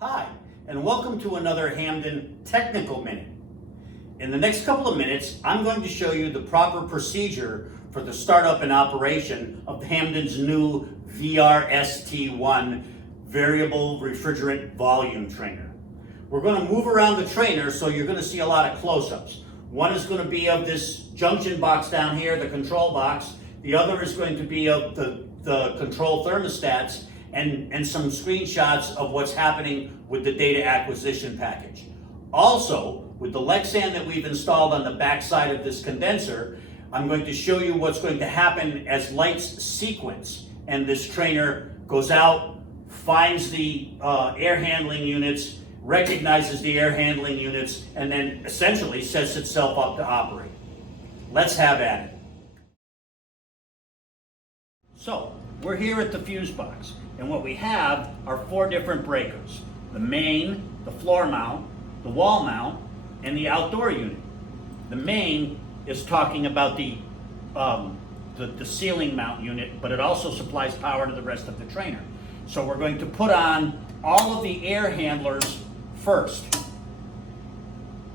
Hi, and welcome to another Hampden Technical Minute. In the next couple of minutes, I'm going to show you the proper procedure for the startup and operation of Hampden's new VRST1 Variable Refrigerant Volume Trainer. We're going to move around the trainer, so you're going to see a lot of close-ups. One is going to be of this junction box down here, the control box. The other is going to be of the control thermostats and some screenshots of what's happening with the data acquisition package. Also, with the Lexan that we've installed on the back side of this condenser, I'm going to show you what's going to happen as lights sequence and this trainer goes out, finds the air handling units, recognizes the air handling units, and then essentially sets itself up to operate. Let's have at it. So, we're here at the fuse box, and what we have are 4 different breakers. The main, the floor mount, the wall mount, and the outdoor unit. The main is talking about the ceiling mount unit, but it also supplies power to the rest of the trainer. So we're going to put on all of the air handlers first,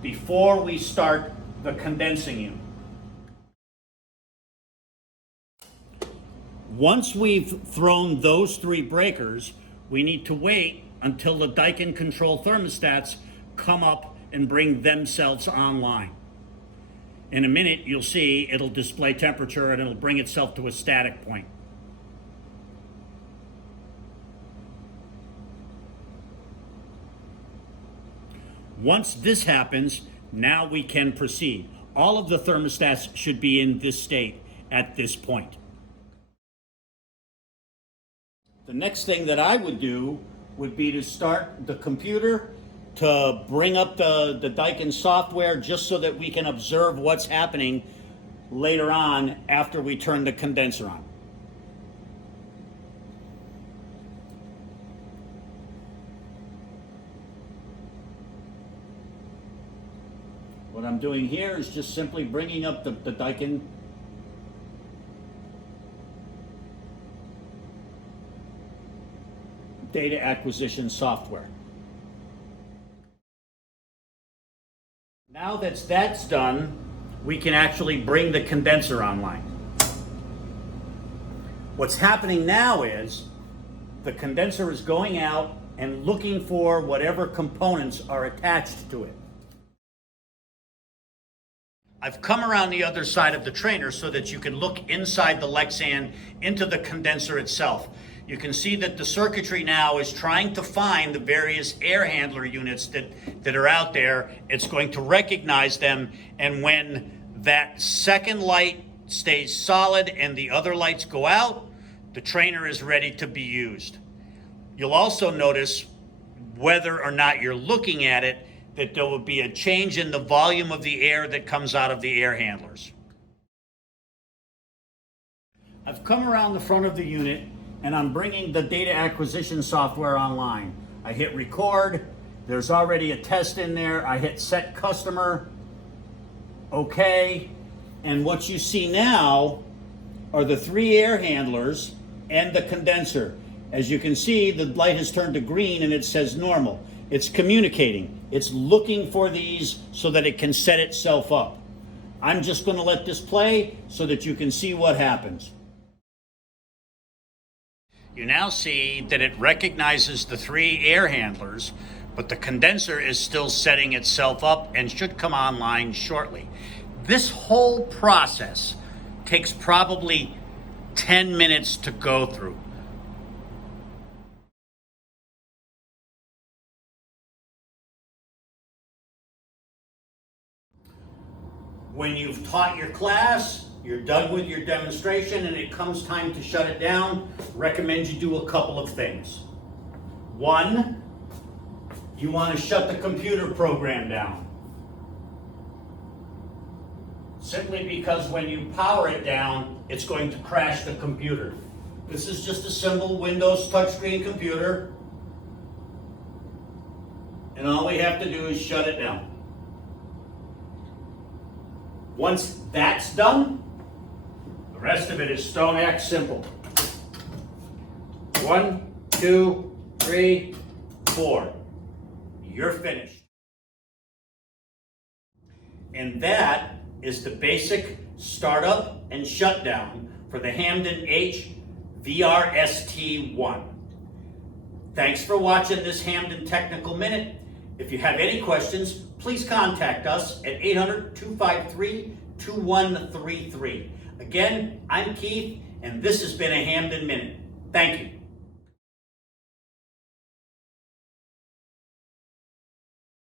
before we start the condensing unit. Once we've thrown those 3 breakers, we need to wait until the Daikin control thermostats come up and bring themselves online. In a minute, you'll see it'll display temperature and it'll bring itself to a static point. Once this happens, now we can proceed. All of the thermostats should be in this state at this point. The next thing that I would do would be to start the computer to bring up the Daikin software just so that we can observe what's happening later on after we turn the condenser on. What I'm doing here is just simply bringing up the Daikin data acquisition software. Now that's done, we can actually bring the condenser online. What's happening now is the condenser is going out and looking for whatever components are attached to it. I've come around the other side of the trainer so that you can look inside the Lexan into the condenser itself. You can see that the circuitry now is trying to find the various air handler units that are out there. It's going to recognize them, and when that second light stays solid and the other lights go out, the trainer is ready to be used. You'll also notice, whether or not you're looking at it, that there will be a change in the volume of the air that comes out of the air handlers. I've come around the front of the unit and I'm bringing the data acquisition software online. I hit record, there's already a test in there. I hit set customer, okay, and what you see now are the 3 air handlers and the condenser. As you can see, the light has turned to green and it says normal. It's communicating. It's looking for these so that it can set itself up. I'm just going to let this play so that you can see what happens. You now see that it recognizes the 3 air handlers, but the condenser is still setting itself up and should come online shortly. This whole process takes probably 10 minutes to go through. When you've taught your class, you're done with your demonstration, and it comes time to shut it down, recommend you do a couple of things. 1, you want to shut the computer program down. Simply because when you power it down, it's going to crash the computer. This is just a simple Windows touchscreen computer, and all we have to do is shut it down. Once that's done, the rest of it is stone axe simple. 1, 2, 3, 4. you're finished. And that is the basic startup and shutdown for the Hampden H VRST1. Thanks for watching this Hampden Technical Minute. If you have any questions, please contact us at 800-253-2133. Again, I'm Keith, and this has been a Hampden Minute. Thank you.